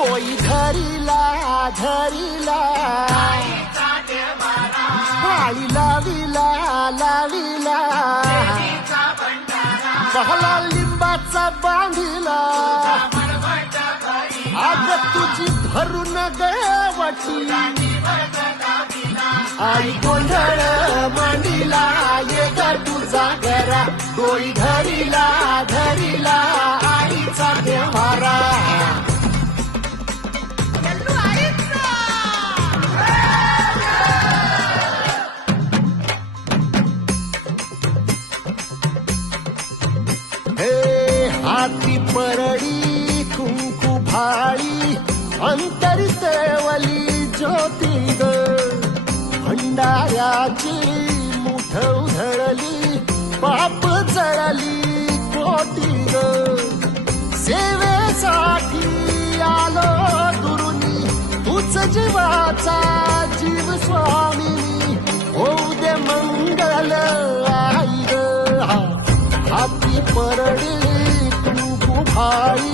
डोई धरिला धरिला पाळी लाविला लाविला पहला लिंबाचा बांधिला आग तुझी भरून गवटी आई गोंधळ मांडीला ये ग तुझा घरा डोई धरिला धरिला आईचा देवारा हाती परडी कुंकू भाळी अंतरी तेवली ज्योती ग भंडाऱ्याची मुठ उधळली पाप जळली कोटी ग सेवेसाठी आलो दुरुनी तूच जीवाचा जीव स्वामी होऊ दे मंगल आई ग हाती परडी कुंकू भाळी